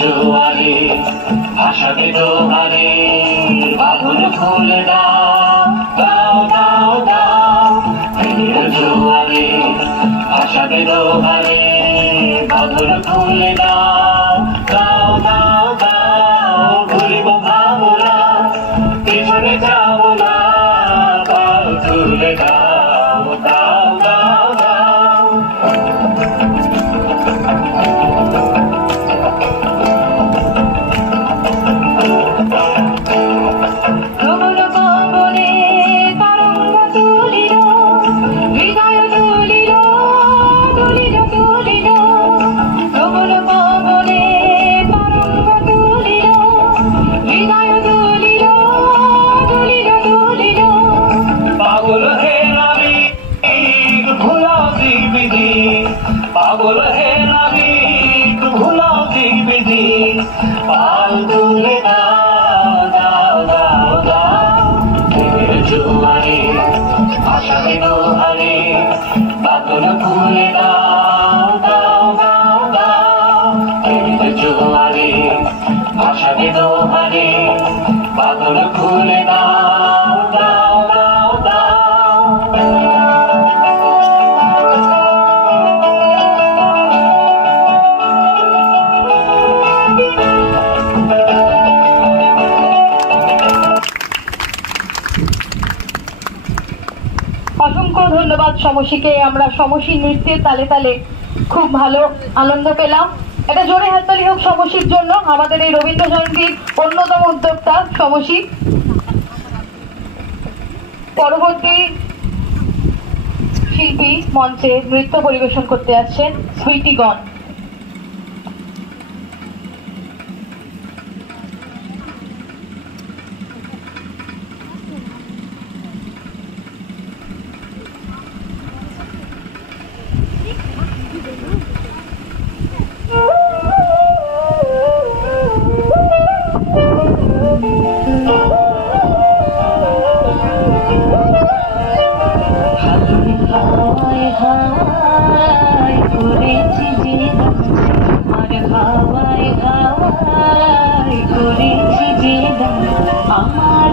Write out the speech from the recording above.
জোয়ারে ভাসাবে দোহারে বাঁধন খুলে দাও দাও দাও দাও প্রেমের জোয়ারে ভাসাবে দোহারে বাঁধন খুলে দাও দাও দাও দাও ভুলিব ভাবনা পিছনে যাব না পাল তুলে দাও দাও দাও দাও পাগল হে নাবিক ভুলাও দিক বিধি পাল তুলে দাও দাও দাও দাও প্রেমের জোয়ারে ভাসাবে দোহারে বাঁধন খুলে দাও দাও দাও দাও প্রেমের জোয়ারে ভাসাবে দোহারে বাঁধন খুলে দাও দাও দাও দাও অসংখ্য ধন্যবাদ সমসীকে। আমরা সমসী নৃত্যের তালে তালে খুব ভালো আনন্দ পেলাম। এটা জোরে হাততালি হোক সমসীর জন্য, আমাদের এই রবীন্দ্র জয়ন্তীর অন্যতম উদ্যোক্তা সমসী। পরবর্তী শিল্পী মঞ্চে নৃত্য পরিবেশন করতে আসছেন সুইটিগণ। আমার